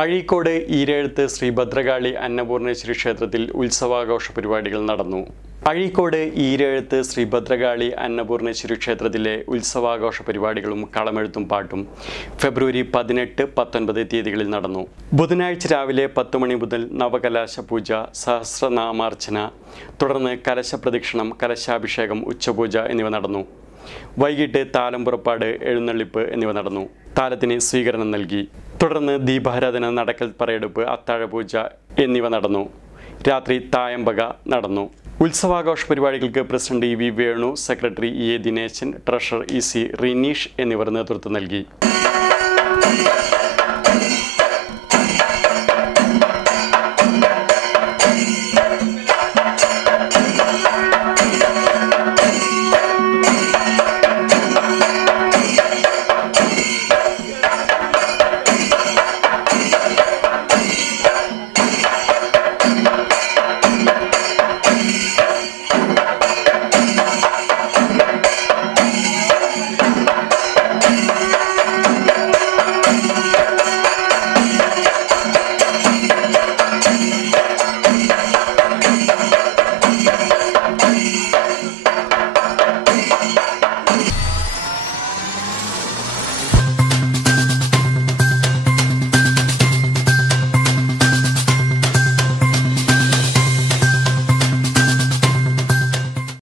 അഴീക്കോട് ഈരേഴത്ത് ശ്രീ ഭദ്രകാളി അന്നപൂർണേശ്വരി ക്ഷേത്രത്തിൽ ഉത്സവാഘോഷ പരിപാടികൾ നടന്നു. അഴീക്കോട് ഈരേഴത്ത് ശ്രീ ഭദ്രകാളി അന്നപൂർണേശ്വരി ക്ഷേത്രത്തിലെ ഉത്സവാഘോഷ പരിപാടികളും കളമെഴുത്തും പാട്ടും ഫെബ്രുവരി 18, 19 തീയതികളിൽ നടന്നു. ബുധനാഴ്ച രാവിലെ 10 മണി മുതൽ നവകലാശ പൂജ, സഹസ്രനാമാർച്ചന, തുടർന്ന് കലശപ്രദക്ഷിണം, കലശാഭിഷേകം, ഉച്ചപൂജ എന്നിവ നടന്നു. വൈകിട്ട് താലം പുറപ്പാട്, എഴുന്നള്ളിപ്പ് എന്നിവ നടന്നു. താലത്തിന് സ്വീകരണം നൽകി. തുടർന്ന് ദീപാരാധന, നടക്കൽ പറയെടുപ്പ്, അത്താഴപൂജ എന്നിവ നടന്നു. രാത്രി തായമ്പക നടന്നു. ഉത്സവാഘോഷ പരിപാടികൾക്ക് president E. V. Venu, secretary E. A. Dineshan, treasurer E. C. Rineesh എന്നിവർ നേതൃത്വം നൽകി.